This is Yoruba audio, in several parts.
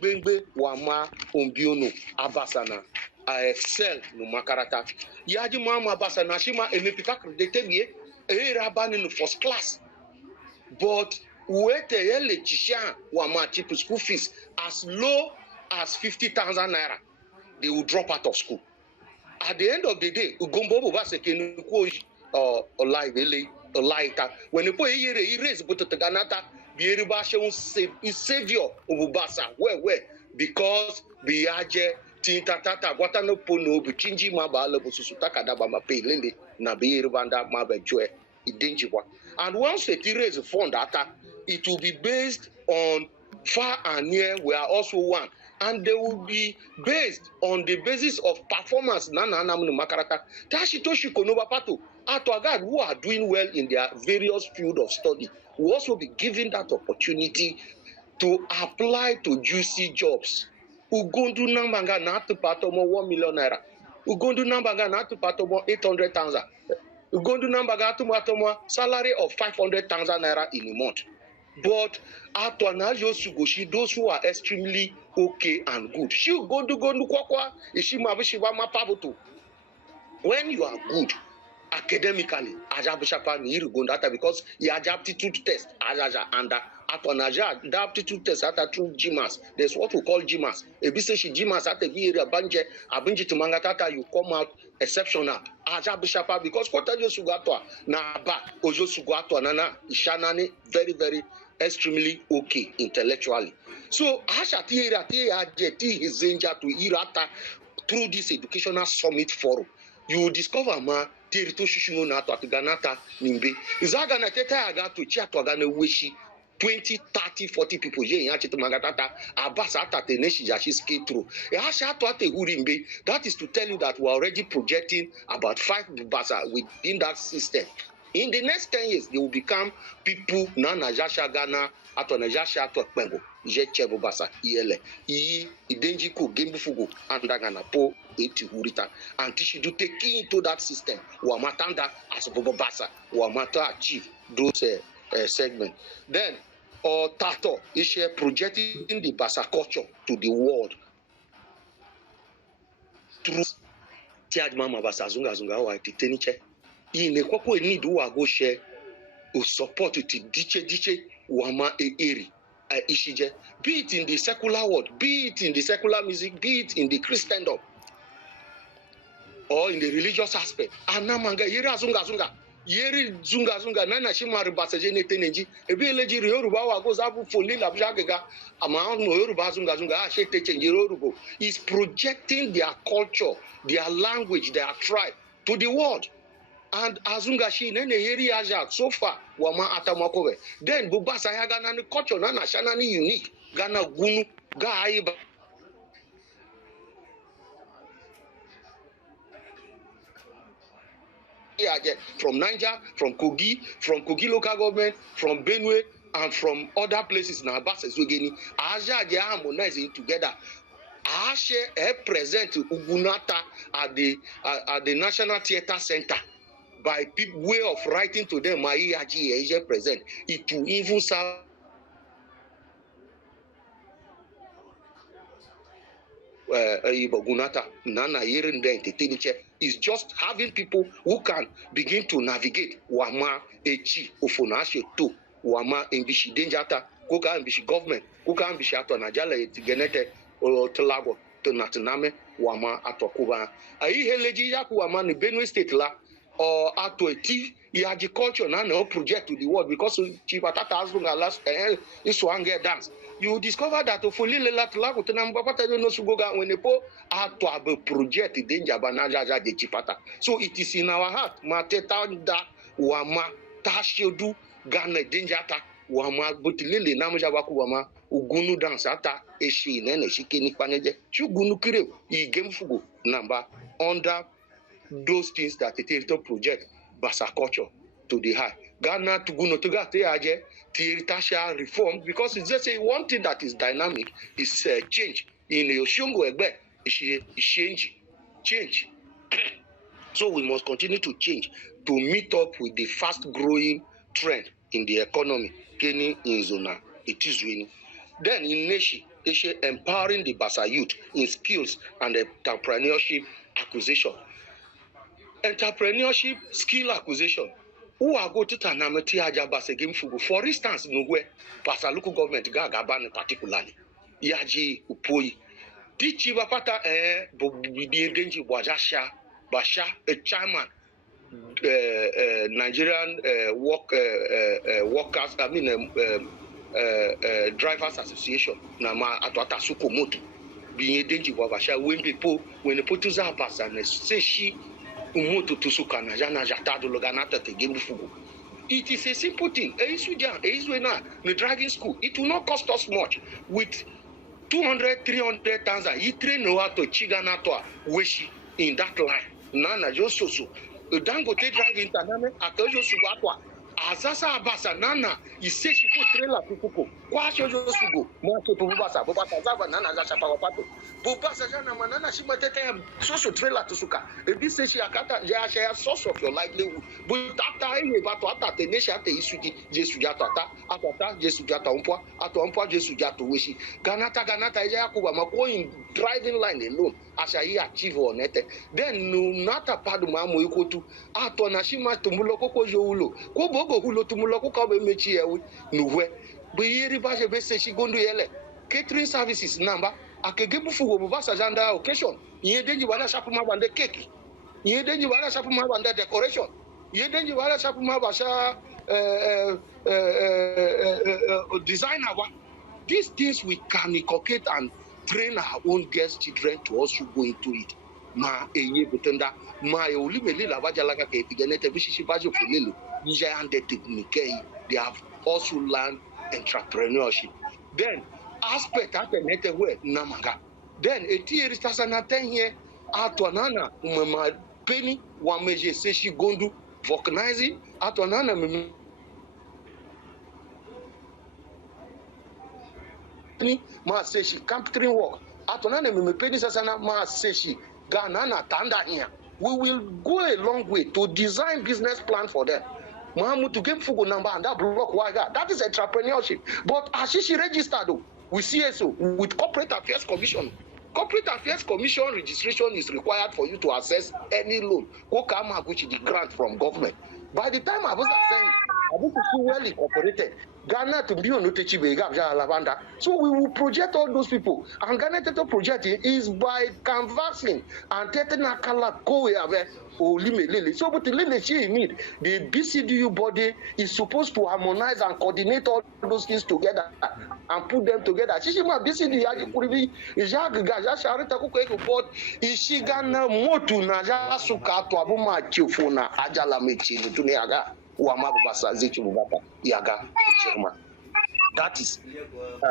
Bengbe wama ombiono abasana excel no makarata. Yaji mama abasana shima emepika creditebie rabani no first class. But wete yele chisha wama cheap school fees as low as 50,000 naira. They will drop out of school. At the end of the day, ugombo basa kenuko olaita. When you put a raise but to ganata, be able savior of Bassa. Where? Because biaje tinta tata watano pono buchinji mabala bususutaka dabama pay lende na be ribanda mabejwe idenjiwa. And once it raise a fund data, it will be based on far and near. We are also one. And they will be based on the basis of performance. Nana makaraka. Tashitoshi konoba pato. Atwagad who are doing well in their various field of study will also be given that opportunity to apply to juicy jobs. Ugondu nambanga na to patomo 1 million naira. Ugondu nambanga na to patomo 800,000. Ugondu nambanga to patomo salary of 500,000 naira in a month. But atwanajo sugoshi, those who are extremely okay and good. She gondu kwakwa ishimavishiba mapabuto. When you are good academically, ajabishapa ni irugondata because you have aptitude test ajaja and atwanaja the aptitude test at through GMAS. There's what we call GMAS. Ebiseshi GMAS at the area banje abinji tumangatata you come out exceptional. Ajabishapa because kotajo sugatwa na ba ojo sugatwa nana ishanani very extremely okay intellectually. So ashati ajeti hizenja to irata through this educational summit forum. You will discover ma territory shushuno na to ganata nimbe. Zaga na teta aga to chia to aga na weshi 20, 30, 40 people ye in Achito Magatata, Abasa Tate Neshi Jashi skate through. That is to tell you that we are already projecting about 5 Bassa within that system. In the next 10 years, they will become people na Najasha Ghana, Ato Najasha Ato Kwengo, Jechebo Bassa, Iele, Idenjiko, Gembufugo, Andagana Po, Eti Hurita. And she do take into that system, Wamatanda as Bobo Bassa, Wamata achieve those segments. Then, or Tato is projecting the Bassa culture to the world through Tiaj Mama Bassa Zunga wa Titeniche. In a couple need who are go share who support it diche wama eri ishije. Be it in the secular world, be it in the secular music, be it in the Christendom or in the religious aspect. Anamanga yera zunga. Yeri zunga nana shimari basajene teneji ebi eleji Yoruba wa goes abu foli la bjagega ama no Yoruba zunga ashete change Yoruba is projecting their culture, their language, their tribe to the world. And azunga shi nene yeri aja so far wama atamakowe. Then bubasa ya Ghana ni culture nana shana ni unique Ghana gunu ga aiba from Niger, from Kogi local government, from Benue, and from other places in Bassa Zogeni. Aja they are harmonizing together. Ashe present Ugunata at the National Theatre Center by people way of writing to them. Aja present. It will even serve is just having people who can begin to navigate wama echi ofonashe to wama embishi denjata koka embishi government koka embishi ato najala etigenete telago to natiname wama atokuba ayi heleji yaku wama ni Benue state la or ato eti agriculture na no project to the world because chipatata azunga last iswange dance. You discover that ofulile latlago tenambapata no sugoga wenepo ato abe project danger banaja de chipata. So it is in our heart mateta da wama tashodu Ghana denjata wama butilile namuja baku wama ugunu dance ata eshi nene shikeni paneje chugunu kire igemfugo number under those things that the territory project Bassa culture to the high. Ghana to Guno to Gate Tirtasha reform because it's just one thing that is dynamic is change. In Yoshungo Egbe is change. So we must continue to change to meet up with the fast growing trend in the economy. Gaining in Zona, it is winning. Then in Neshi, empowering the Bassa youth in skills and entrepreneurship acquisition. Entrepreneurship skill acquisition. Who are go to Tanamati Aja Bassa game fugo. For instance, nowhere Bassa local government Gagaban particularly. Yaji Upoi. Teach Bapata Bobi Denji Wajasha Basha, a chairman. Nigerian workers, drivers association. Nama atwata sukomoto. Being danger wabasha when the put to Bassa and say she umoto to sukana jana jatado loganata te game fugo. It is a simple thing. The driving school. It will not cost us much. With 200, 300,000, you train no to chigana to wishi in that line. Nana just so. Dangote driving taname akajo sugatwa azasa Bassa nana ise shi ko trailer kukuko kwa shojo sugo mo to Bassa zava nana za chapa wapato Bassa jana manana shi matete so trailer to suka ebi se shi akata ya share source of your livelihood but after any bato ata tenesha te isuji jesu jato ata jesu jato umpo jesu jato wishi ganata ya kuba mako in driving line alone asha he achieve on it then no nata padu mamu ikotu ato na shima tumuloko ko joulo ko bogo hulo tumuloko ka be mechi ewe nuwe be yiri ba je be se shi gondo yele catering services namba akegebu fugo Bassa janda occasion yedenji wala shapu mabande cake yedenji wala shapu mabande decoration yedenji wala shapu mabasha designer wa. These things we can inculcate and train our own girls children to also go into it. Ma eye butenda ma e olimeli la bajalaga ke pigenete bishishi bajo fulelo nija ande technique. They have also learned entrepreneurship. Then aspect atenete we namaga. Then eti eristasa na 10 year atwanana mama penny wa meje seshi gondu vulcanizing atwanana ma say she capturing work atonane me peni sasana ma say she Ghana na tanda here. We will go a long way to design business plan for them. Mahamu to give fugo number and that block waga. That is entrepreneurship. But as she registered though, with CSO, with Corporate Affairs Commission. Corporate Affairs Commission registration is required for you to access any loan. Kokama which is the grant from government. By the time I was saying, I was well incorporated. Ghana to be on lavanda. So we will project all those people. And Ghana Teto projecting is by canvassing and taking a color go away. So but the leadership need the BCDU body is supposed to harmonize and coordinate all those things together and put them together. Shishima BCDU yaji kuribi ijaga gaja sharita kuko board ishigana motu na ja suka to abuma chifuna ajala mechi tuniaga wama Bassa zichi bubata yaga chirma. That is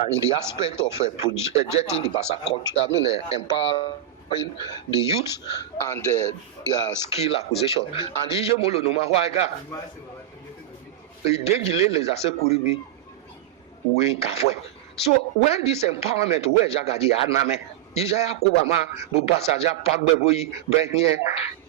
in the aspect of projecting the Bassa culture. Empowering the youth and skill acquisition. And the molo no mahuaga. So when this empowerment where jagaji aname, Ijaya Kubama, Bassa ja Pagbeboyi, Benye,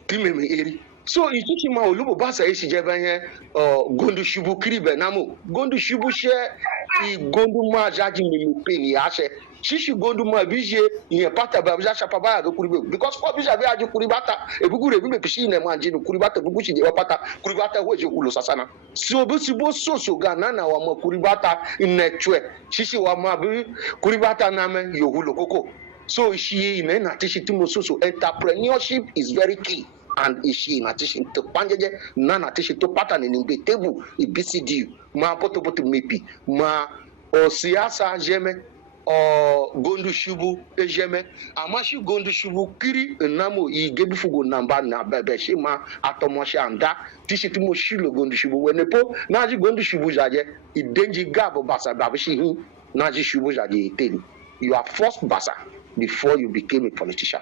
Timeme Eri. So Ichima Olubo Bassa is Jebanye Gondu Shubu Kribe Namo, Gondu Shubu share Gondu Ma Jaji Mipeni Ashe. Shishi Gondu Ma Bije in a pata Babja Shapaba Kuribe because for Bija Kuribata, a Bugure Pishi and Manjin Kuribata Bushi de Wapata, Kuribata Wajo Sasana. So Busibo Soso Ganana Wama Kuribata in Netwe, Shishi Wamabu, Kuribata Name, Yohulo Koko. So she in a Tishitimo Soso entrepreneurship is very key. And she in addition to Panjaje, non addition to pattern in the table, BCDU, ma potopoto mepi, ma o siasa jeme, o gondu shubu ejeme, amashi gondu shubu kiri namo I gebufugo namba na bebe shema atomosha anda, tishitimo shilo gondu shubu wenepo, naji gondu shubu jaje, I denji gabo Bassa babishi naji shubu jaje iteni. You are first Bassa before you became a politician.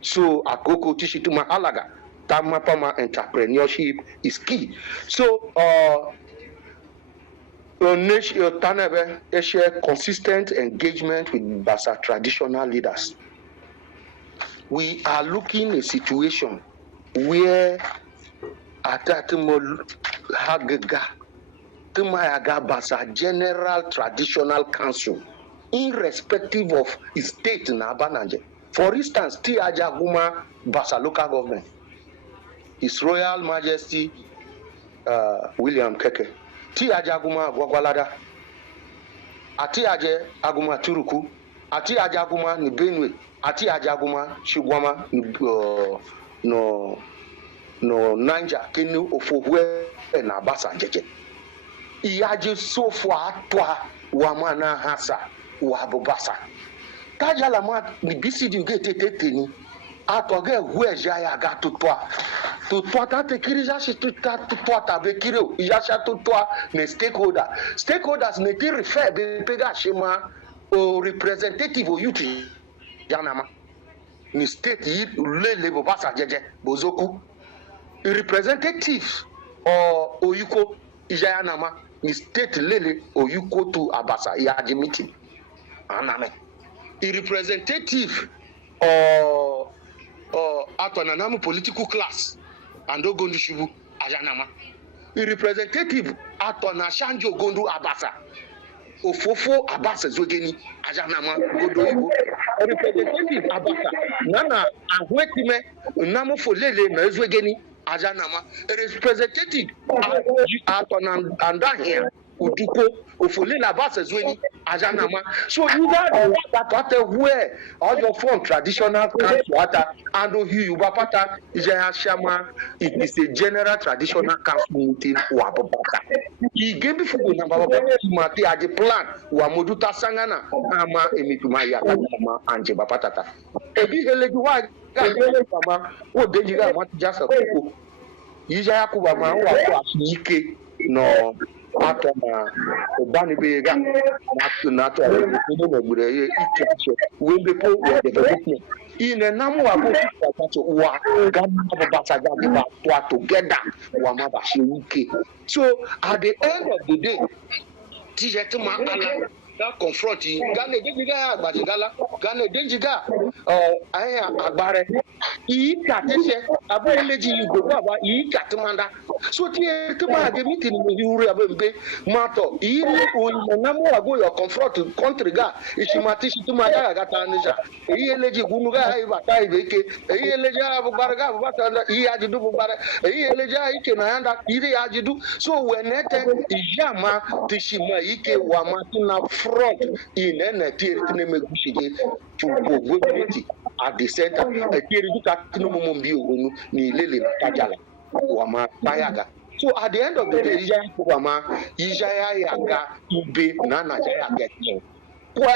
So akoko tishituma alaga tamapama entrepreneurship is key. So Tanebe share consistent engagement with Bassa traditional leaders. We are looking at a situation where Atatimo Hagaga Tumayaga Bassa General Traditional Council irrespective of state na Abananje. For instance, T. Ajaguma Bassa local government, His Royal Majesty William Keke, T. Ajaguma Gwagwalada, Ati Aje Aguma Turuku, Ati Ajaguma ni Benue, Ati Ajaguma Shugwama no Niger Kenu Ofowwe na Bassa Jeje. Iyaje so far atwa wamana hasa wa Bassa. Kajala ma ni BCD ugetete ni atoge hueja ya ga tutwa ta te kirija shi tutwa ta be kire ya sha tutwa ne stakeholders ne ti refer be pega shema o representative o youth yanama ni state yi lele Bassa jeje bozoku representative o oyuko ijayanama ni state lele oyuko to Bassa ya meeting aname a representative or atonanamu political class and ogondu shubu ajanama a representative atona shanjo gondu Bassa ofofo Bassa zogeni ajanama godo ibo representative Bassa nana ahwetime namo folele na zogeni ajanama a representative atona andahia uduko ofolela Bassa zweni ajanama. So you got that where all your form traditional camp water and you bapata ijaya shama. It is a general traditional council meeting wa Bassa. He gave before na baba mati aje plan wa moduta sangana ama emituma ya kama anje bapatata. Ebi heleji wa kama o denjiga mati jasa ko ijaya kuba ma wa ko asike no atoma obani bega nato no gbure ikeche we be po we development ine namu wa bo to wa gama Bassa ga ba together wa ma ba shike. So at the end of the day tije ma ala that confront Gane Denjiga Agbajigala, Gane Denjiga aya agbare yi katese abo eleji igbo baba yi katumanda so tie tuma ge meeting ni uri abembe mato yi o na mo ago your confront country ga ishimati shituma ga tanisha yi eleji gunu ga ai bata ibeke yi eleji abugbara ga bata yi ajidu bugbara yi eleji ike na yanda yi ajidu so wenete ijama tishima ike wa matina front in tie tinemegusije to government at the center duka tinu mombi onu ni lele na tajala wama bayaga. So at the end of the day ijaya yaga ube na Nigeria get kwa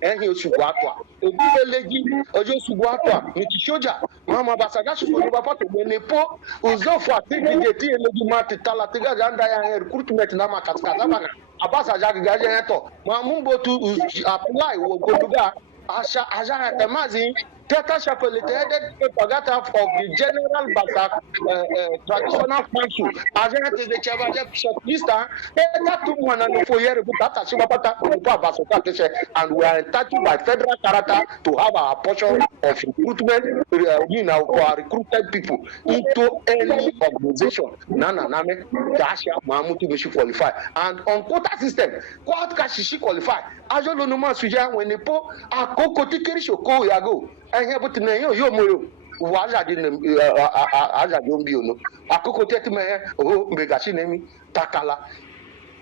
ehi osugbo atwa obibeleji ojo osugbo atwa ni soja mama Bassa ga sugbo ni baba to nepo uzofu atigije ti eleji mati tala tiga janda ya recruitment na makaskaza bana Bassa ja ga je to mamumbo to apply wo goduga Asha Temazi, Teta Chapelite, Pagata of the General Bassa Traditional Council, Ajana is the Chavaja Shopista, Teta to one and 4 years, and we are entitled by federal character to have our portion of recruitment, for recruited people into any organization. Nana Name, Dasha, Mamutu Mishi qualify. And on quota system, Quad Kashishi qualify. Ajolo Numa Suja, when they po Akoko Tikiri Shoko Yago, I have put in yo moyo. Waza didn't Aza don't be no. Akoko Tetime, oh, Megashi Takala.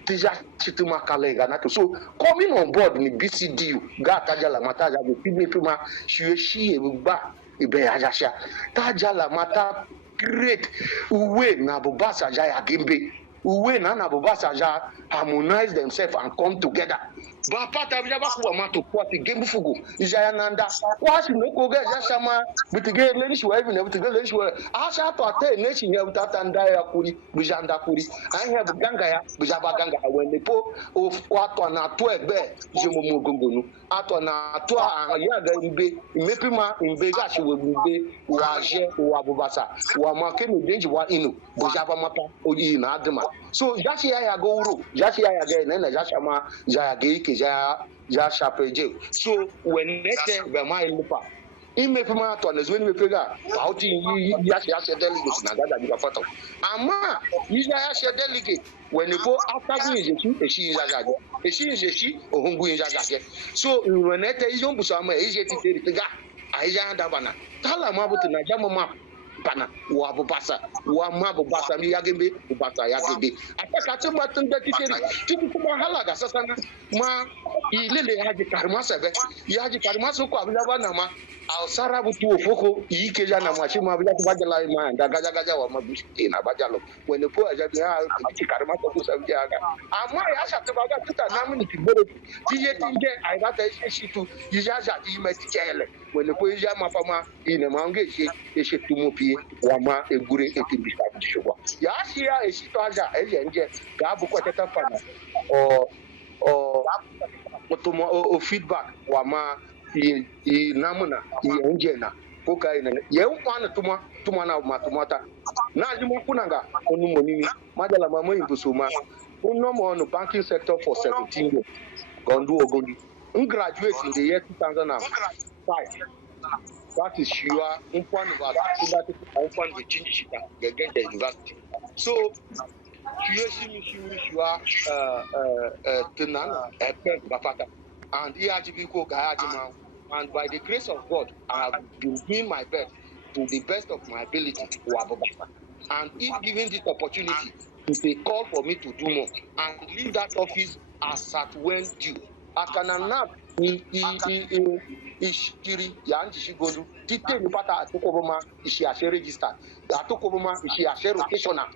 Tija Chituma Kalega Nato. So coming on board in BCDU, Gatajala Mataja, the Pima, Shueshi, Ba, Ibe Ajasha, Tajala Mata, great way Nabu Bassa Jaya Gimbe, way Nabu Bassa Jaya harmonize themselves and come together. Bapata bijaba kuwa mato kwa tigembu fugo ijayananda washi noko ga jashama bitige lenishi wa even bitige lenishi wa asha to ate nechi nya utata ndaya kuri bijanda kuri anya buganga ya bijaba ganga wende po wato na to egbe jemomo gongonu ato na to ya ga mbe mepima mbe ga shi webube waje wa Bassa wa makenu denji wa inu bijaba mapa oyi na adema so jashi ya go uru jashi ya ga na jashama ja ga ike ja shapeje so when next be my lupa imefuma to na zweni mefega pauti ya share delegate na gaja bi foto ama ya share delegate when you go after doing eshi jajaje eshi ohungu jajaje so when ete ijon buso ama eje ti tega aija nda bana tala mabutu na jama map bana wa Bassa wa ma Bassa mi yagembe Bassa yagembe ataka tumba tunda tiseri tiku kuma halaga sasa na ma ilele haji karma sebe yaji karma so ko abila bana ma au sarabu tu ofoko yike jana mwachi ma abila kubajala ma ndaga gaja wa mabishi na bajalo wene po ajabi ha ti karma so ko sabi aga ama ya sha tubaga tuta namu ni kiboro tiye tinje aibata shi tu yijaja di metchele wene po yija mafama ine mangeje eshe tumopi wama egure etibisa bishowa ya shia eshito aja eje ga bu kwatata pana o feedback wama i namuna yenje na koka ina ye mwana tuma na matumata na jimu kunanga onu monini madala mama imbusuma uno mo no banking sector for 17 years gondu ogoni graduate in the year 2005. That is Shua, Umpan Umpan Virginia, the university. So, Shua, Tunan, Bafata, and Iajibiko Gayajima. And by the grace of God, I have been doing my best to the best of my ability to Bassa. And if given this opportunity, it's a call for me to do more and leave that office as at when due. I can announce ishiri ya njishigolu tite nipata atukoboma ishi ashe register atukoboma ishi ashe rotational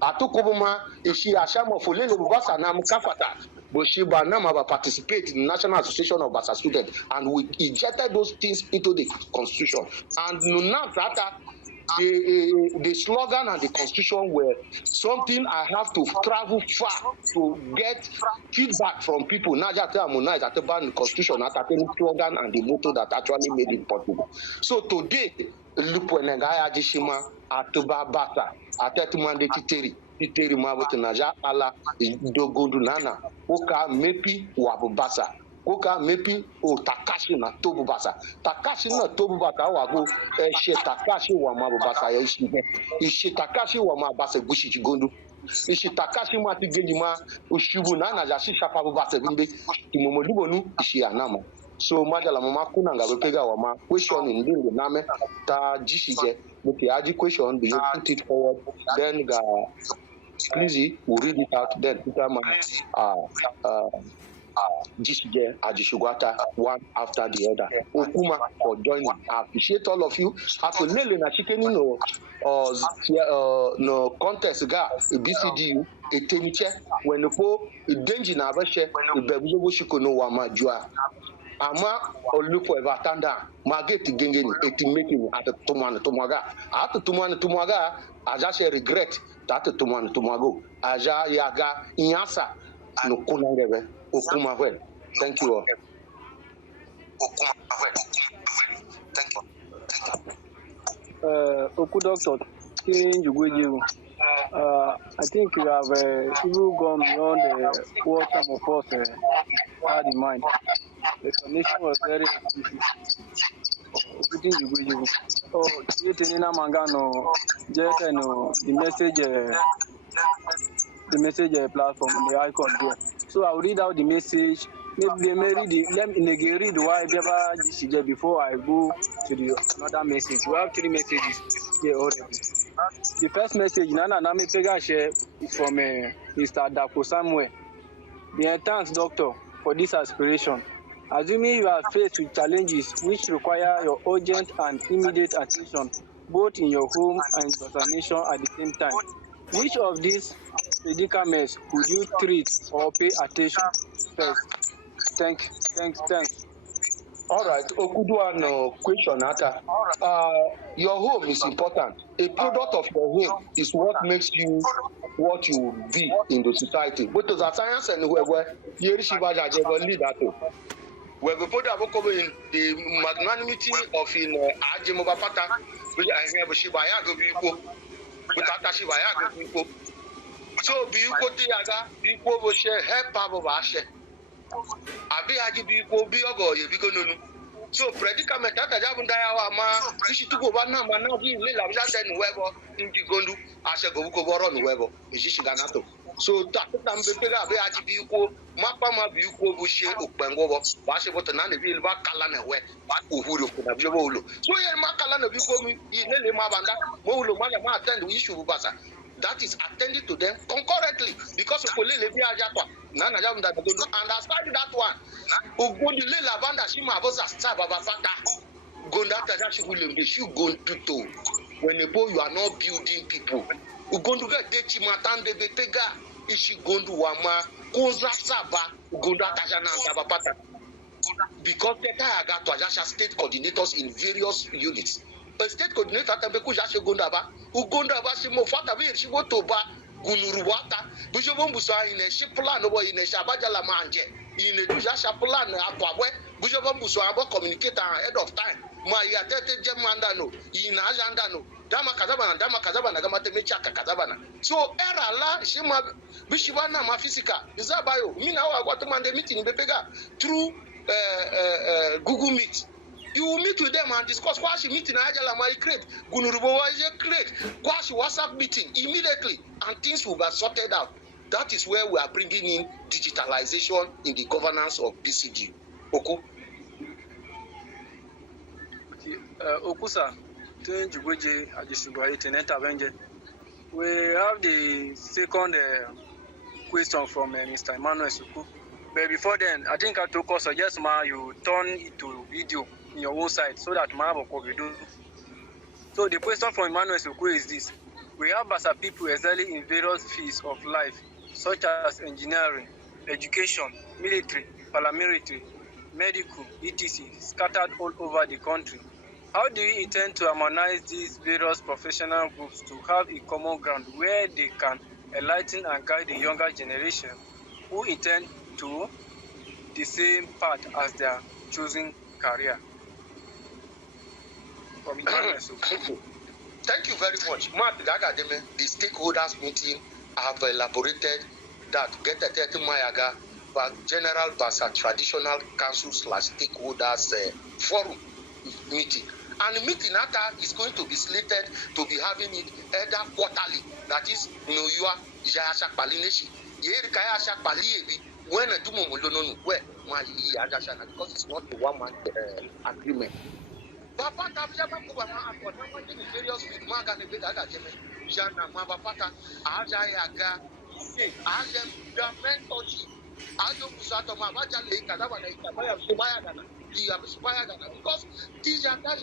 atukoboma ishi ashe mofulele Bassa na mkafata Boshiba Nama participate in the National Association of Bassa Students, and we injected those things into the constitution. And now that the slogan and the constitution were something I have to travel far to get feedback from people. Not just about the constitution, not the slogan and the motto that actually made it possible. So today, Lupenengaya Jishima Atuba Bassa, Atetumande Titeri Mabutunaja ala Dogodu Nana, Oka Mepi Wabu Bassa. Koka mepi o Takashi na Tobu Bassa. Takashi na Tobu Bassa wago she Takashi wa mabu Bassa ya ishi Takashi wa ma Bassa gushi chigondu. Ishi Takashi ma tigeji ma ushubu na na jashi shapa Bassa bimbe timomolibonu ishi anama. So madala mama kuna nga bepega wa ma question ndingo name ta jishije muti aji question do you put it forward then ga please we read it out then tutama Jishije Ajishugata one after the other. Okuma for joining. I appreciate all of you. After Lele na Chikeni no contest ga BCDU eteniche when the po danger na abashe bebuzo shiko no wa majua. Ama olupo evatanda mageti gengeni etimaking at tumana tumaga. At tumana aja she regret that tumana tumago. Aja yaga inyasa no kunangebe. Okuma well. Thank you all. Thank you. Oku Doctor, I think you have even gone beyond what some of us had in mind. The explanation was very explicit. Oh, Mangano, the message platform, the icon there. So I'll read out the message. Maybe let me read why before I go to the another message. We have 3 messages here already. The first message, Nana Nami Pega is from Mr. Dako Samuel. Thanks, Doctor, for this aspiration. Assuming you are faced with challenges which require your urgent and immediate attention, both in your home and in your nation at the same time, which of these predicaments would you treat or pay attention first? Thanks. All right, Okuduan question ata. Your home is important. A product of your home is what makes you what you will be in the society. But as a science and where Yerishiba Jajeba lead that. Where we put in the magnanimity of in Ajimobapata, which I have Shibaya go people, without Shibaya go people. So be you go to Yaga, people will share help Pabashe. Abi Haji be go be ogo, you be going So predicament that Javunda Yawama, Ishitugo Bana Manabi, Lavanda and Weber, Indigondu, Ashago Goron Weber, Ishiganato. So Tatam Bepega Beajibuko, Mapama Buko Bushe, Upango, Bashabotan, the Vilva Kalana, Uhuru, Nabjolo. So Makalana Buko, Nele Mabanda, Molo Malama attend the issue of Bassa. That is attended to them concurrently because of Polele Biajapa. Nana Jam that and aside that one, Ugondi Lavanda Shima Bosa Sababafata, Gondata William, they should go to when you are not building people. Ugondu get Chimatan de Betega, Ishigondu Wama, Koza Saba, Ugondata Jana Sabapata. Because the got to Ajasha state coordinators in various units. A state coordinator Tabeku Jasha Gondaba, Ugondaba Shimo Fata, she go to Ba Gunuruwata, Bujobumbusa in a ship plan over in a Shabajala Manje, in a Dujasha plan, Aquawe, Bujobumbusa communicator ahead of time. My attended Gemandano, in Ajandano, Dama Kazabana, Damatemechaka Kazabana. So, Era La, Shima, Bishivana, Mafisika, Isabayo, Mina, I got to man the meeting in Bepega through Google Meet. You will meet with them and discuss Kwashi meeting Ajala create Gunurubo create Kwashi WhatsApp meeting immediately and things will be sorted out. That is where we are bringing in digitalization in the governance of BCG. Oku. Okusa, we have the second question from Mr. Emmanuel Suku. But before then, I think I took us suggest you turn it to video in your own side so that will do. So the question from Emmanuel Suku is this: we have Bassa people excelling in various fields of life, such as engineering, education, military, paramilitary, medical, etc., scattered all over the country. How do you intend to harmonize these various professional groups to have a common ground where they can enlighten and guide the younger generation who intend to the same path as their chosen career? Thank you very much. The stakeholders meeting have elaborated that get a 30 Mayaga but General Bassa Traditional Council / Stakeholders Forum meeting. And the meeting is going to be slated to be having it either quarterly, that is, Noyua Jayasha Palineshi, Yerikayasha Paliebi, when a Tumomolono, where my Yagashana, because it's not a one-man agreement. Papa Tabjaba Kubama, in various with Magan and Bedaga, Jana Mabapata, Ajayaga, Ajem, the mentorship, Ajo Musatoma, Majale, Kadabana, Subayagana. Because these are not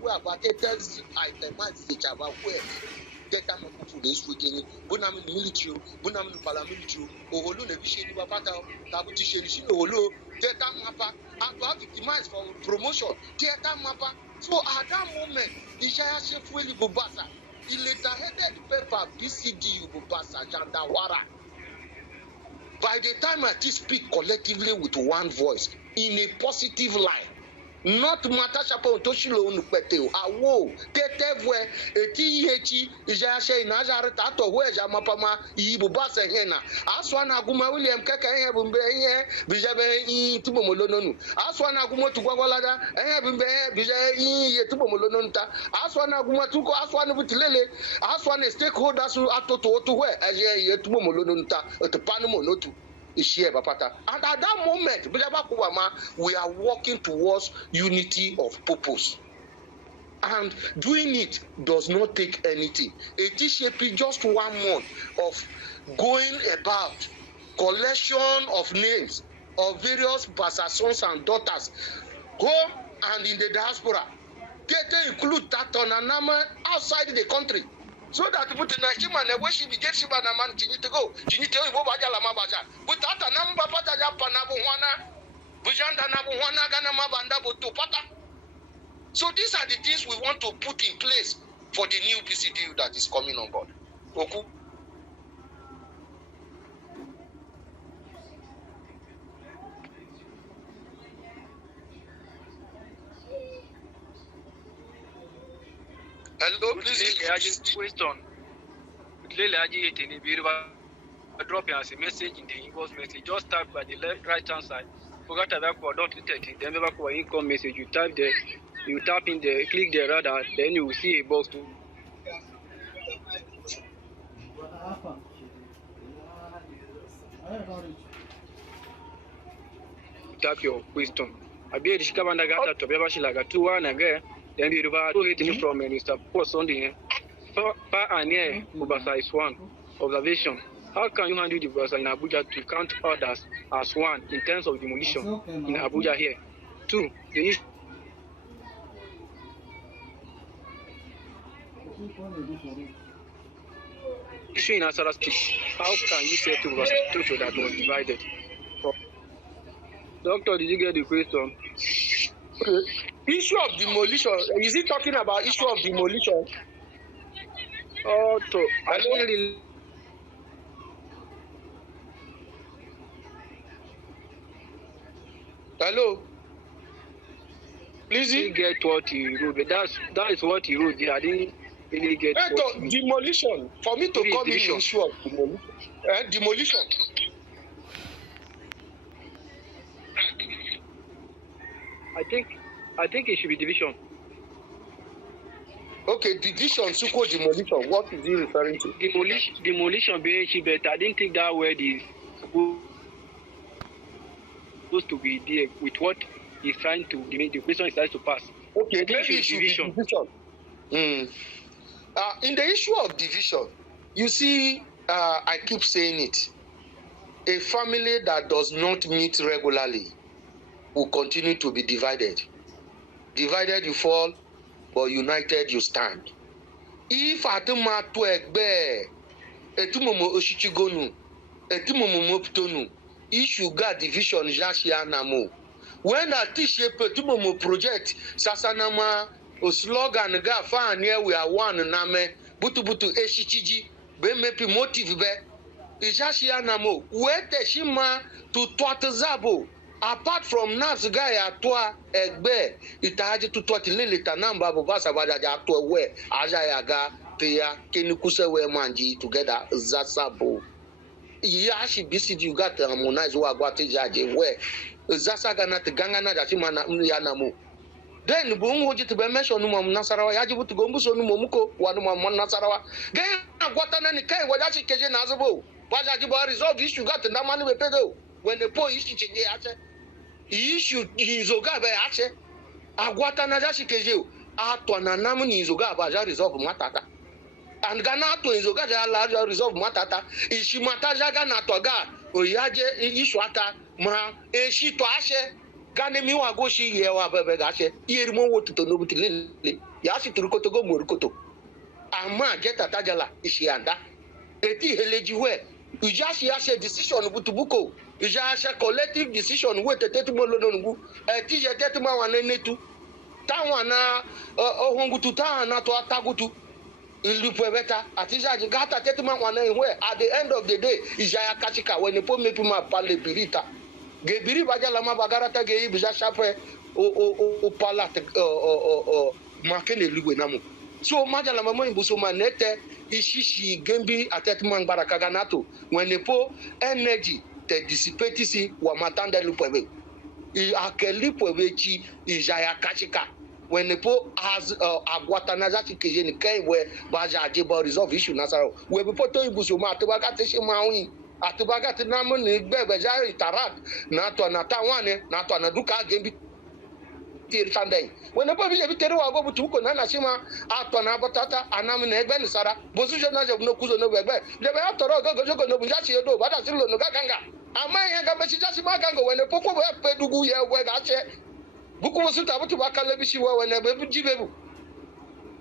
where about details itemize each other where data is within Bunam military, Bunam paramilitary, Olu Nevishin Bapata, Tabutishin, Olu, data mapper, and to have victimized for promotion, data mapper. So at that moment, Ishaya Shefweli Bubasa, he later headed paper BCD Bubasa Jandawara. By the time I speak collectively with one voice, in a positive light, not Matashapo Toshilo Nupeteo, Awo, Tetevwe, Eti, Ijashe, Nazar Tato, where Jamapama, Ibubasa Hena, Aswana Guma William Kaka, Bumbe, Bijabe, Tubomolonu, Aswana Guma to Guagalada, Bumbe, Bija, Tubomolonta, Aswana Guma Tuko, Aswana Butilele, Aswana stakeholders who are to where, as ye Tubomolonta, to Panamo Notu. And at that moment, we are working towards unity of purpose. And doing it does not take anything. It is shaping just 1 month of going about collection of names of various Bassa sons and daughters, home and in the diaspora. They include that on a number outside the country. So that put in a human and wish we get Shiba man to go. You need to go Bajala Mabaja. But that a number Pataja Panabuana, Bujanda Nabuana Ganamabanda Butupata. So these are the things we want to put in place for the new PCDU that is coming on board. Oku. Hello, please. Question. Drop a message in the inbox message. Just type by the right hand side forgot that for dot 30. Then back for income message. You tap in the click the radar. Then you will see a box to tap your question. I be the shikabanda gata to be bashilaga 2-1 again. Then the river to hit from Minister Post on the far and near Bassa is one. Observation. How can you handle the Bassa in Abuja to count others as one in terms of demolition in Abuja here? 2. The issue in Asara State. How can you say to Bassa that was divided? Doctor, did you get the question? Okay. Issue of demolition. Is he talking about issue of demolition? Oh, so I don't really. Hello. Please. He get what he wrote. That is what he wrote. I didn't really get. Demolition. For me to come in issue of demolition. Demolition. I think it should be division. Okay, division, suko demolition. What is he referring to? Demolition, but I didn't think that word is supposed to be there with what he's trying to, the question is trying to pass. Okay, maybe it should be division. In the issue of division, you see, I keep saying it. A family that does not meet regularly will continue to be divided. Divided you fall, but united you stand. If atuma to egbe, etumomo oshichigonu, etumomo moptonu, issue got division jashia namo. When a t-shape etumomo project, sasanama, o slogan ga fa near we are one name, butu eshichiji, be mepi motive be, jashia namo, where te shima to twat zabo. Apart from nas guy atwa egbe itaji to twat lilita namba Bassa badaja atwa we aja yaga teya kenikuse we manji together zasabo yashi bisi you got harmonize wa gwate jaje we zasa gana te gangana da chimana ya namo then bu nwoji to be mention no mom Nasarawa yaji butu go mbuso no momuko wa no mom Nasarawa gen agwata na ni kai wadachi keje na azubo bajaji bo resolve issue got na mani we pedo when the boy issue change ache issue izoga be ache agwata na jashi keje atwa na namu ni izoga ba ja resolve matata and gana atwa izoga ja la resolve matata ishi mata jaga na toga oyaje issue ata ma eshi to ache gane mi wa go shi ye wa bebe ga ache yeri mo wotuto no butilele ya shi turukoto go morukoto ama geta tajala ishi anda eti heleji we ujashi ashe decision butubuko ujashi collective decision we tetetumo lodongu tije tetuma wana netu tawana ohungutu tawana to atagutu ilupo beta atija gata tetuma wana we at the end of the day ijaya kachika when po mepi ma pale birita gebiri bajala ma bagarata ge ibja shape o pala makene luwe namu so majala mama imbuso manete ishishi gembi atetuma baraka ganato when po energy te dissipate si wa matanda lupwe I akeli pwebechi ijaya kachika when po as agwata na zati keje ni kai we baja ajebo resolve issue Nasarawa we be poto imbuso ma atubaga te se mawin atubaga te na mo ni gbegbe ja itarak na to na tawane na to na duka gembi Sunday. When the public every wa go butu ko na shima ato na batata anam na egbe ni sara position na je no kuzo no egbe le be atoro go go no bunja chi edo bada silo no ganga ama ya ga mechi jasi ma ganga when poko we pedugu ye we ga che buku musu ta butu bakale bishi we when be jibebu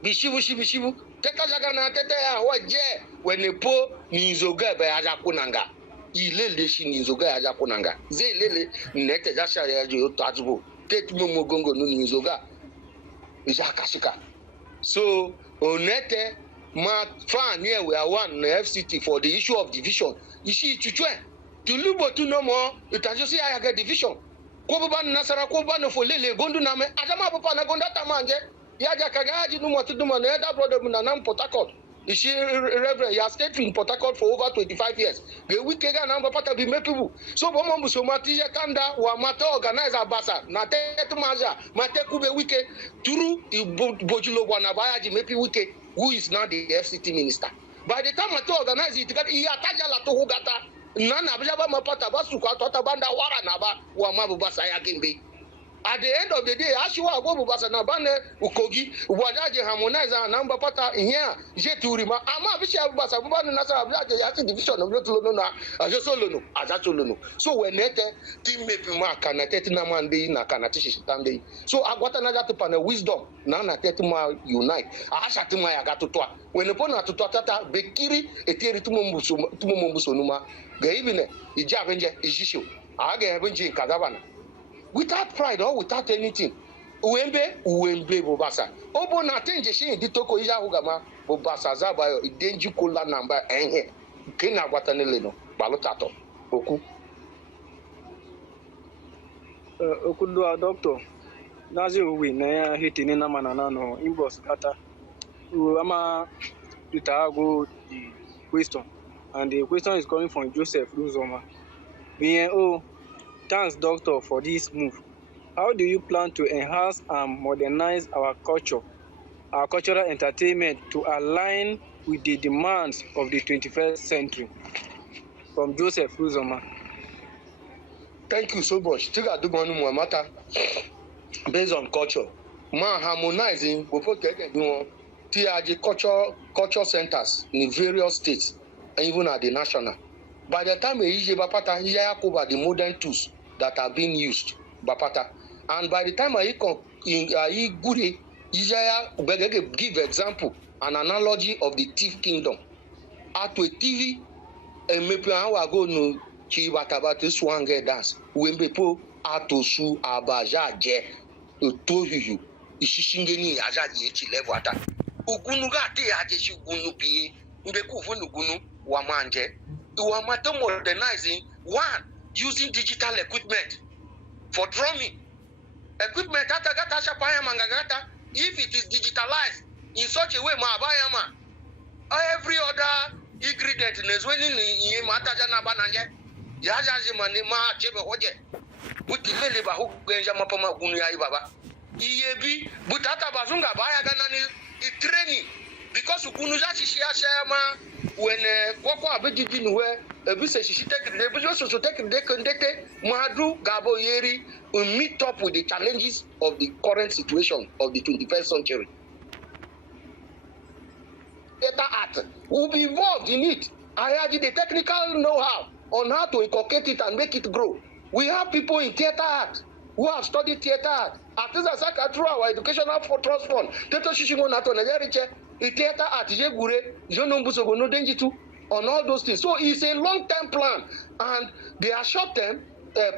bishibu teka jaga na tete ya wa je when po ni zoga be aja kunanga ilele shi ni zoga aja kunanga ze ilele nete jasha ya jo tazubo tetumo gongo no ni zoga ijakashika so onete ma fan here we are one FCT for the issue of division ishi chuchwe tulubo tu no more itajo si aya get division ko baba Nasara ko baba no folele gondu na me ajama papa na gonda tamanje ya ja kagaji no motu duma no da brother na Port Harcourt Is she reverend? He has stayed in Port Harcourt for over 25 years. The weekend and number part of the people. So Bomo Musomati Kanda wa mata organize a Bassa. Na tetu maja. Mate kube wike. Turu Bojulo Wanabaya Jimepi wike. Who is now the FCT minister. By the time I organize it, he ataja la tohugata. Nana Abjaba Mapata Basuka Tota Banda Wara Naba Wamabu Bassa Yakimbe. At the end of the day, Ashua Gobu Basanabane, Ukogi, Wadaji harmonizer, number pata here, Jeturima, Ama Visha Basaban Nasa, the division of Lotulona, Ajosolono, Azatolono. So when Nete, Team Mepima, Kanatetina Mandi, Nakanatish Tande. So I got another pan of wisdom, Nana Tetuma unite, Ashatima Agatotua. When upon a Tutata, Bekiri, a Tumumusunuma, Gavine, Ijavenja, Ijishu, Agavenji, Kadavana. Without pride or without anything. Uembe Bobassa. Obo na tenje shi ditoko ija hugama Bobassa zabayo idenji kola namba enhe. Kena gwatanele no balotato. Oku. Okudu doctor. Nazi uwi na ya hitini na manana no inbox kata. Ama itago the question. And the question is coming from Joseph Luzoma. Thanks, Doctor, for this move. How do you plan to enhance and modernize our culture, our cultural entertainment to align with the demands of the 21st century? From Joseph Luzoma. Thank you so much. Based on culture, harmonizing before TRG culture centers in various states and even at the national. By the time Bapata, he cover the modern tools that are being used, Bapata. And by the time I give example, an analogy of the thief kingdom. At a TV, and maybe I go no Chibatabati Swange dance. When people are to sue Abaja Je, to you, Ishingeni Ajaji Chilevata. Ugunugati Ajeshu Gunupi, Ubekufunu Wamanje. We are modernizing one using digital equipment for drumming. Equipment if it is digitalized in such a way, every other ingredient is winning in Matajana Bananje. Yajazi ma chebe hoje. Buti lele ba hu genja mapama gunu ya ibaba. Iyebi butata bazunga baya ganani training because gunu ja shishia shema when kwako abejiji nuwe ebise shishi take the business so take the kondete madu gabo yeri will meet up with the challenges of the current situation of the 21st century. Theater art will be involved in it. I had the technical know-how on how to inculcate it and make it grow. We have people in theater art who have studied theater art. Artists are through our educational trust fund. Theater art, on all those things. So it's a long-term plan, and they are short-term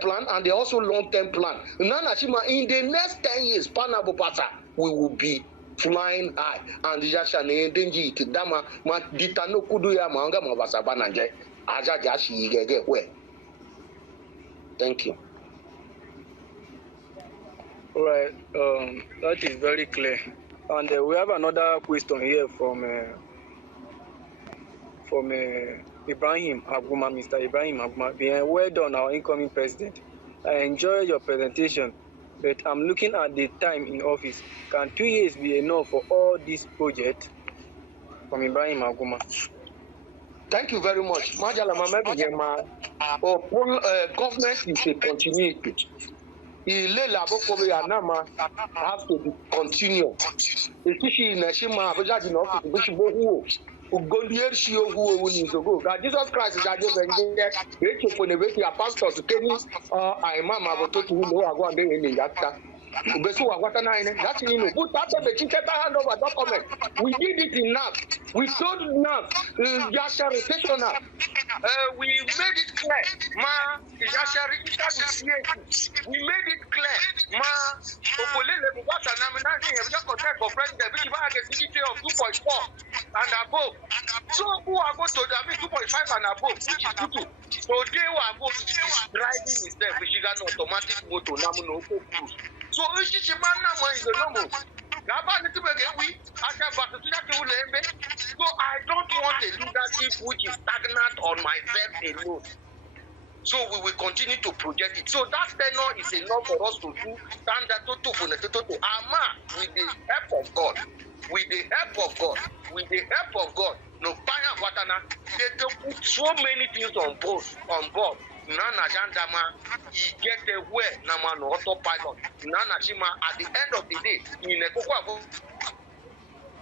plan, and they are also long-term plan. In the next 10 years, Bassa, we will be flying high, and Jashane Denji Dama Ditano Kuduya Manga Mabasa Bananje Ajajashi Gege. Thank you. All right, that is very clear. And we have another question here from Ibrahim Aguma, Mr. Ibrahim Aguma. Well done, our incoming president. I enjoyed your presentation, but I'm looking at the time in office. Can 2 years be enough for all this project? From Ibrahim Aguma. Thank you very much. Government is a continuity. Has to be continued. Especially in Nashima, but in office, Jesus Christ is a given. For the way your pastors, I am to go and that. That's handover document. We did it enough. We told enough. We made it clear. We made it clear. For president, which of 2.4 and above. So who are going to 2.5 and above, which is 2. So they were going to driving instead, which is an automatic motor. So Ishimana is the normal. So I don't want a leadership which is stagnant on myself alone. So we will continue to project it. So that tenor is enough for us to do standard to Ama with the help of God. With the help of God. With the help of God. No fire watana. They put so many things on board. Nana Jandama, he get away Nama no autopilot. Nana Shima at the end of the day, in a Kokwa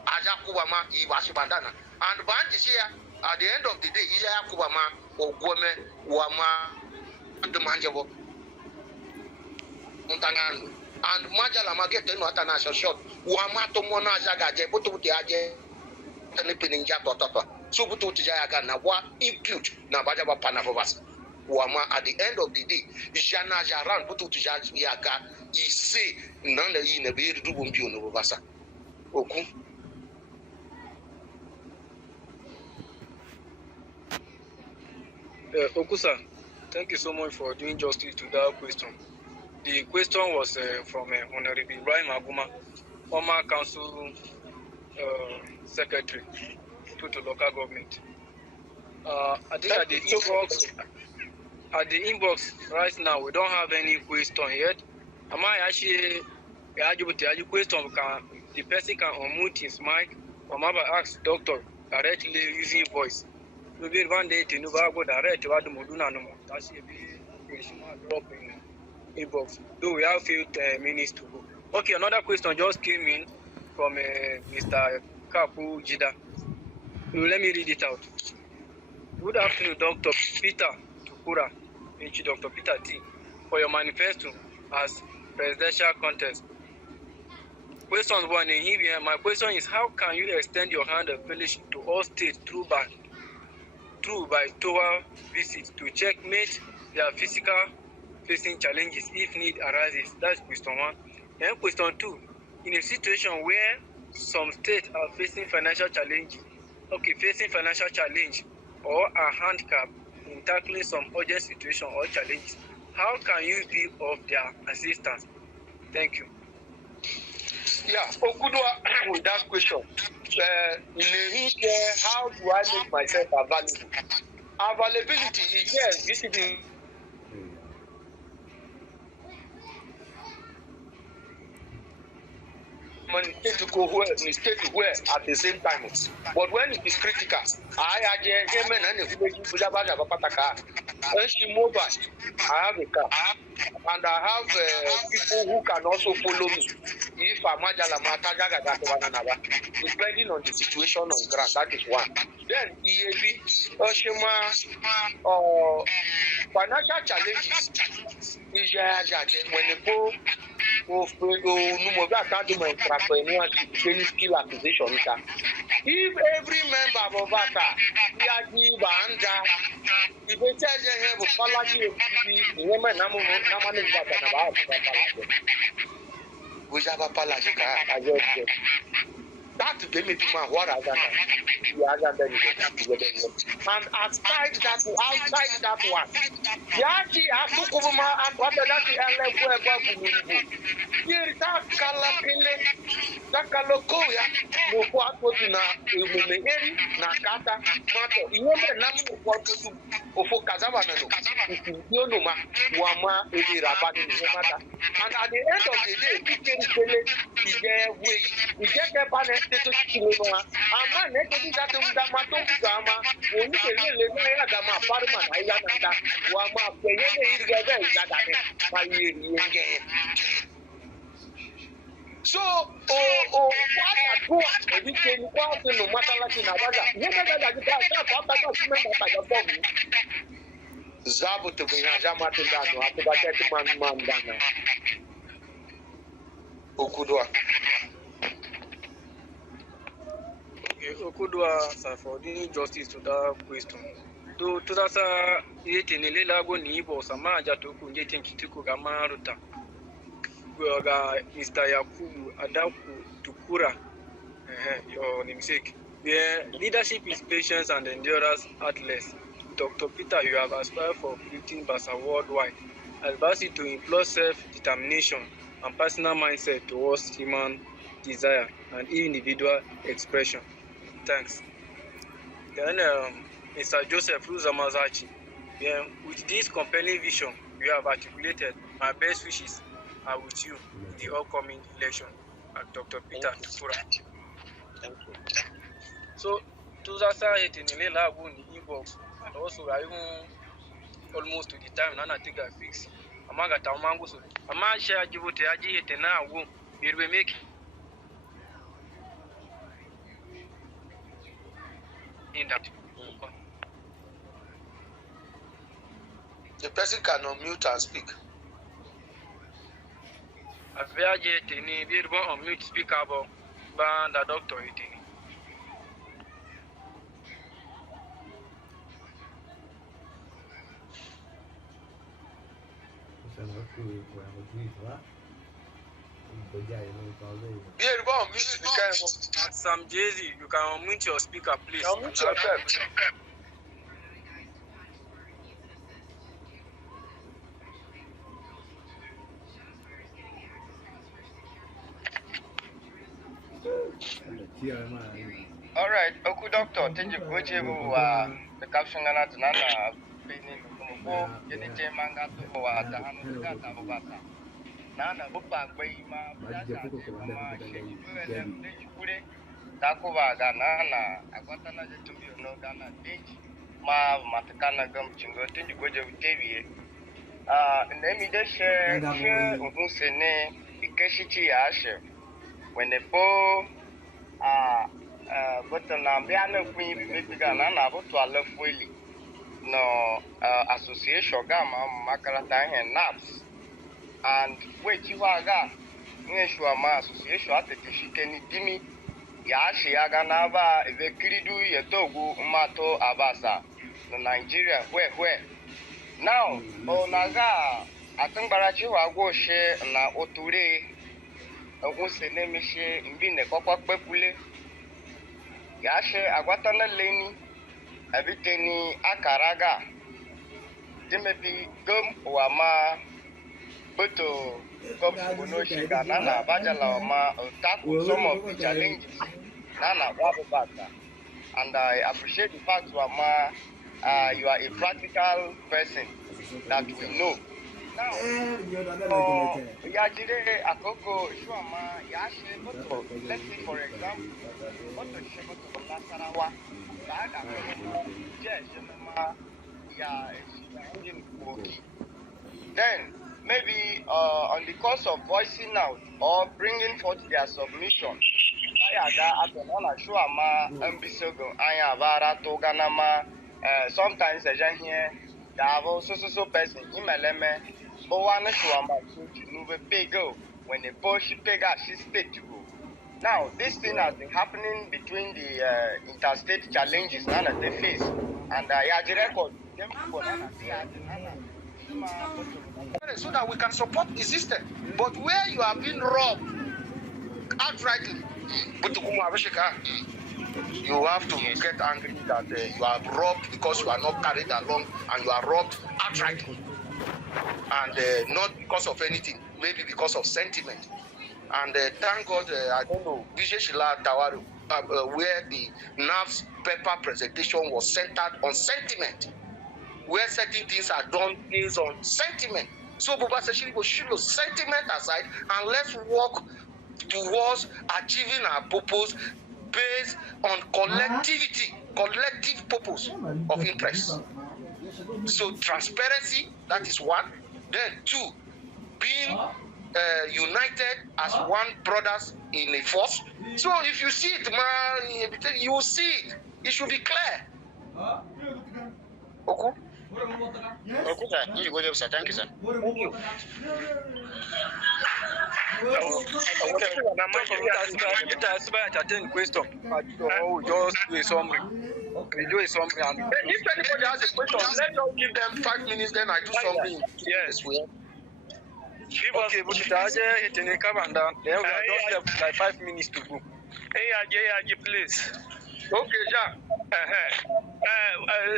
Ajakubama, Iwashibandana. And Bandishia, at the end of the day, Ijakubama, Ogweme, Wama, the Manjabo, Montangan, and Majalama get to Natana short. Wama to Mona Zagaje, Bututi Aje, Telepining Japotapa, Subutu Jayagana, what impute Nabajaba Panavas. Wama at the end of the day, Jana Jaran Butu Jayaga, he say, none of you in a very dubumpion of Bassa. Oku. Okusa, thank you so much for doing justice to that question. The question was from Honorable Ibrahim Aguma, former council secretary to local government. I think at the inbox right now, we don't have any question yet. Am I actually the question? The person can unmute his mic or maybe ask doctor directly using voice. Maybe one day to go direct to what the Moduna no more. That's a drop in inbox. Though we have few minutes to go. Okay, another question just came in from Mr. Kapu Jida. Let me read it out. Good afternoon, Dr. Peter Tukura, Dr. Peter T, for your manifesto as presidential contest. Question 1 in here. My question is, how can you extend your hand of fellowship to all states through by tour visits to checkmate their physical facing challenges if need arises? That's question 1. Then question 2, in a situation where some states are facing financial challenge or are handicapped in tackling some urgent situation or challenges, how can you be of their assistance? Thank you. Yeah, Okudwa with that question. How do I make myself available? Availability is yes, this is the state to go where at the same time. But when it is critical, I have a car and I have people who can also follow me. If depending on the situation on ground, that is one. Then EAB, financial challenges is when they go skill acquisition. If every member of Bassa, if they tell that gave me my what I got. And outside that one, Yaki Asukuma and what the here that Kalapile, that Kalokoya, Mukwatuna, Umeri, Nakata, Mato, you know the number of what to do of Kazavano, Yonuma, Wama, Rabadi, and at the end of the day, we get the panel to Kiloma, and man, that Matoma, when you can live Gama, Parma, Island, Wama, so, what we can walk in no matter like in Zabu to be Jamatano, after that man, Okudwa. Okay, Okudwa, for doing justice to that question. To that, yet in a Lago Nibo, Samaja to Kunjetin Kitiku Gamaruta. Mr. Yakubu Adaku Tukura, your namesake. Where leadership is patience and endurance atlas. Dr. Peter, you have aspired for 15 Bassa worldwide. Advise you to employ self-determination and personal mindset towards human desire and individual expression. Thanks. Then Mr. Joseph Ruzamazachi. With this compelling vision you have articulated, my best wishes are with you in the upcoming election at Dr. Peter Tukura. Thank you. So, Tuzasa hit in the lab in the inbox, and also I even almost to the time Nana take a fix. Amaga Tamango, so Amasha Jibuti Aji hit now, it will make in that. The person can unmute and speak. A very tiny, be able to unmute speaker about band a doctor. Some Jay-Z, you can unmute your speaker, please. Unmute yourself. All right, Oku Doctor, thank you for the caption and Nana. Nana Bupa Bayma, Takuba Ganana, Aguatana to be no Gana Ditch, Ma Matakana Gum Chingo, thank you for Davy. Name the share, Usene, Ikeshichi Asher. When the po but Nambiana Queen, Mipigana, but to a love willy. No association Gama, Makarata and Naps. And wait, you are got my association at the Tishikeni Dimi Yashi Aganava, the Kiridu, Yatogu, Mato, Abasa, the Nigeria, where. Now, Naga, I think Barachi will go share na Oture, Oguse Nemishe, in the Copa Pepule Yashe, Aguatana Leni, Abiteni, Akaraga, Timothy, Gum, Wama. But to come to no shiga Nana Bajala tackle some of the challenges Nana Wabata. And I appreciate the fact you are a practical person that we know. Now, Yajire Akoko Shuama Yashi, let's say for example, what the Sheboto of Nasarawa, then maybe on the course of voicing out or bringing forth their submission, sometimes here so person when the bush she state to go. Now this thing has been happening between the interstate challenges that they face, and record them people so that we can support the system. But where you are being robbed outrightly, you have to get angry that you are robbed because you are not carried along, and you are robbed outrightly, and not because of anything, maybe because of sentiment. And thank God, I don't know, where the NAV's paper presentation was centered on sentiment, where certain things are done based on sentiment. So Buba Seshiribo should put sentiment aside and let's work towards achieving our purpose based on collective purpose of interest. So transparency, that is one. Then two, being united as one brothers in a force. So if you see it, man, you will see it. It should be clear. Okay. Okay, sir. You go, sir. Thank you, sir. Thank you. Question. Just do a summary. We do a summary. And if anybody has a question, let us give them 5 minutes, then I do something. Yes, we okay, but it in a and then we just have like 5 minutes to go. Hey, please. Okay, yeah.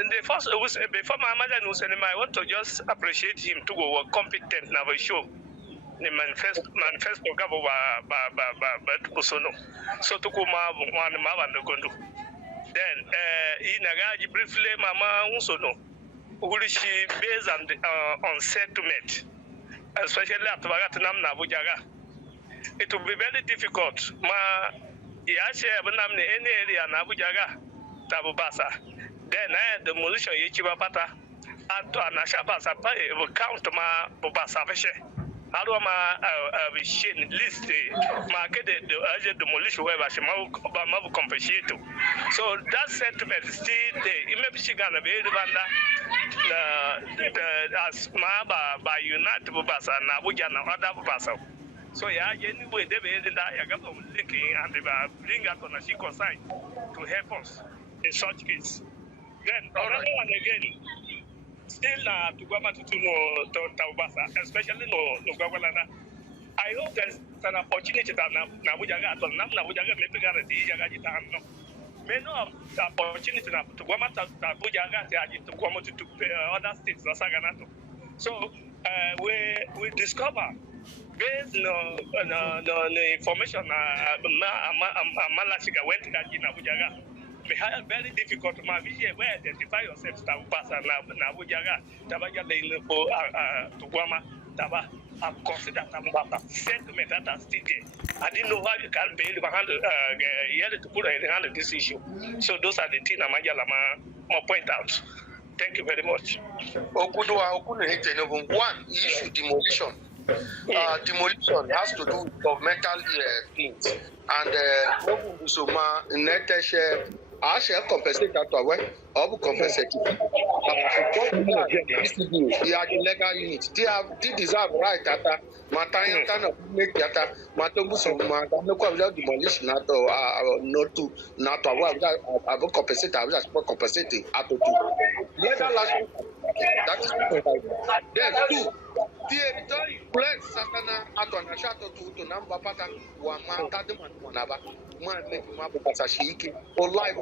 The first before my mother knows anymore, I want to just appreciate him to go work competent now for sure. ni manifesto gabo ba tukusono so tukuma wan ma ban gondo then inaga briefly mama unsono ugurishi based on settlement, especially at Bagatanam Nabujaga. It will be very difficult. Ma Yashe Banam any area Nabujaga, Tabubasa. Then demolition Yichibapata at Anashapa Sapa will count ma Bubasa Veshe. How do I machine list the market the urgent demolition where Mabu compensate? So that settlement still there. It may be she gonna be as by United Bubasa and Abuja and other Bubasa. So yeah, anyway, they be that I got them leaking and they bring us on a Shiko side to help us in such case. Then another one again. Still to go back to Taubasa, especially no Gawalana. I hope there's an opportunity that Nabujaga to Nabujaga Lepigana may know of the opportunity to go back to Nabujaga to go to other states, Saganato. So we discover based on the information Malasiga went to Nabujaga. We have very difficult to identify yourself to Bassa Nabujaga, Tabaja to Guama, Taba, and consider Tambata sentiment that still there. I didn't know how you can be able to handle to put a hand this issue. So those are the things I'll point out. Thank you very much. One issue demolition. Demolition has to do with governmental things, and so I shall compensate that way. I will compensate. They are the legal units. They deserve right that Matanya can make that Matobuso, no demolition at not to I will compensate. I will just compensate at two. That is then two. The plan Satana Atona Shato to number pattern one man Tadaman Wanaba, man make Mabasa Shiki, or live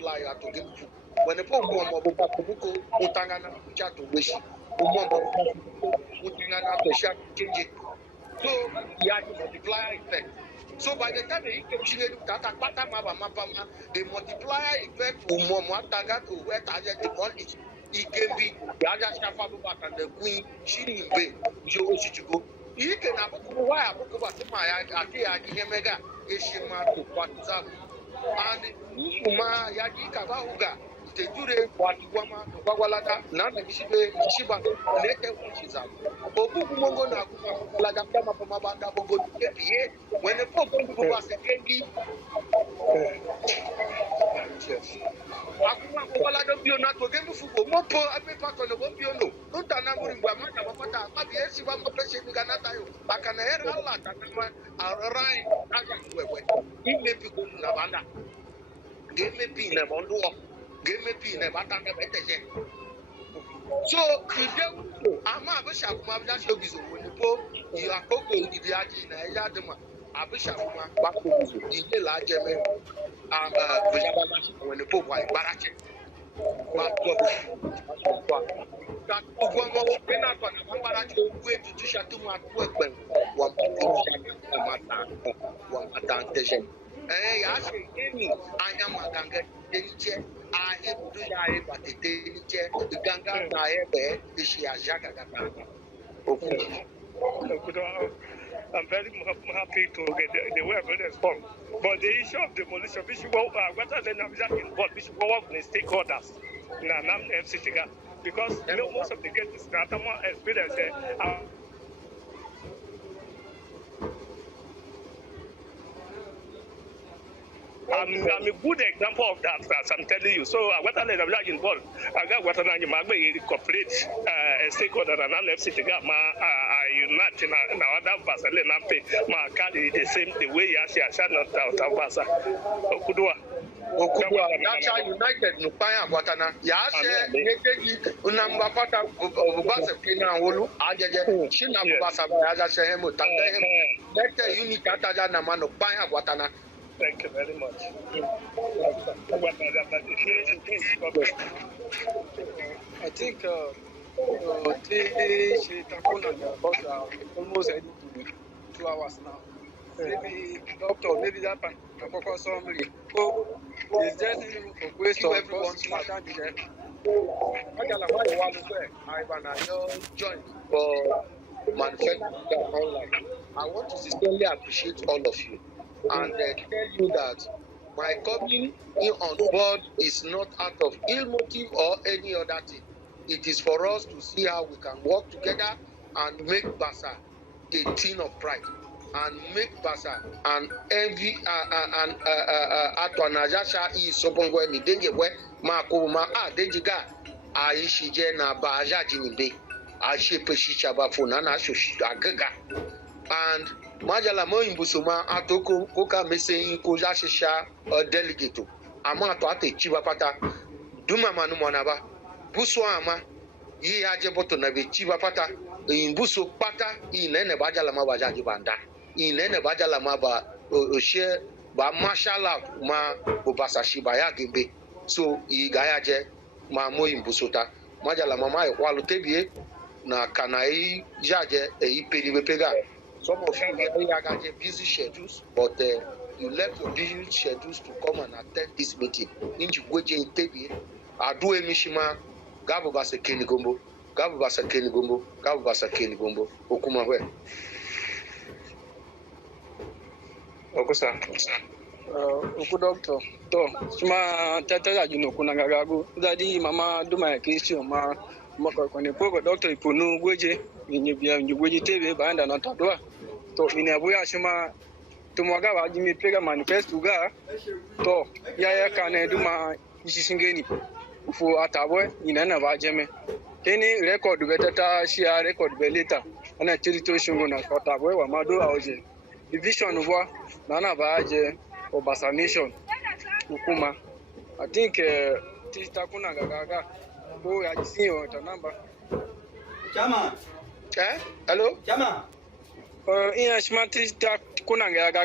lie to give you. When the poor woman Buko, Utangana, Chato Wish, Utangana to Shat change it. So, he had to multiply effect. So, by the time he came to Tata Mapama, the multiplier effect will more Taga to where Taja demolished. He can be the other Shafabubat and the Queen, she didn't pay. You go. He can have why I book about my Mega, Ishima to Patuza. And Numa Yaki Kavahuga, the Jure, Watuama, Wawalada, Nana Shiba, later when she's out. Obumongo Nakuka, Ladama from Abanda Bogo, when the folk was a candy. Akuma wala do bio na to gemu fuko mopo apepa kono bo bio no nta na muri ngwa mata mapata abi esi ba mo pese mi ganata yo akana hera Allah takama arai aka wewe ime piko na banda game pi na bondo game pi na batanga beteje so ide ama abisha kuma abisha shogizo woni po yi akoko idi aji na ya dema abisha kuma bako bizo ide la jeme when the Pope was Barache. That I'm very happy to get the way I'm going to respond. But the issue of demolition, we should go, whether the Namizak involved, we should go work with the stakeholders in a NAM FCT, because most of the cases, I'm more experienced. I'm a good example of that, as I'm telling you. So, what I'm involved, I got what I'm incorporate a stakeholder and an FCT, unite in other Bassa, my card the same the way you shall not out of Bassa. Okudua. That's how United Nupaya Guatana. Yasha, Unamba Pata of Bassa Pina Wolu, Aja, Shina Bassa, Azashemo, Tandem, better unit Atajana Mano Paya Guatana. Thank you very much. I think She Takuna about almost 2 hours now. Maybe doctor, maybe that pan. Summary. Oh, is there any room for question? Everyone's join for manufacturing online. I want to sincerely appreciate all of you and tell you that my coming in on board is not out of ill motive or any other thing. It is for us to see how we can work together and make Bassa a thing of pride and make Bassa and envy and Atwanajasha is Sopongwe Nidengewe Makoma Denjiga Aishije na Baja Jinibe Ashe Peshichaba Funana Agaga and Majala Moimbusuma Atoko Koka Mese Kojasha delegate Amato Ate Chibapata Duma Manu Monaba Buswama Yi Ajeboto Nabe Chibapata in Buso Pata in Nene Bajalama Bajaji Banda in Nene Bajalama Ba share Ba Mashallah Ma Bobasa Shibaya Gimbe so I Gayaje Ma Moimbusota Majala Mama Walutebie na Kanai Jaje Peri Pega. Some of you have busy schedules, but you left your busy schedules to come and attend this meeting. Inji Gweje Intebi, Adu Emishima, Gabu Bassa Kenigombo, Gabu Bassa Kenigombo, Gabu Bassa Kenigombo, Okumawe. Okusa. Oku doctor. To, Suma Tata, you know, Kunagago, Daddy, Mama, do my question, Ma, Maka, doctor, Punu, Gweje, in your Gweje TV, and another door. To in a way, Shima to Magawa, Jimmy Pega manifesto ga to Yaya can do my Ishingeni for Atawe in an Avajame. Any record better, share record later, and a territory on a Kotawe, Mado Auge. Division of war, Nana Vaje or Bassa Nation, Ukuma. I think Tistakuna Gaga. Oh, I see you at a number. Chama? Hello? Chama? In a smart Tistakuna Gaga.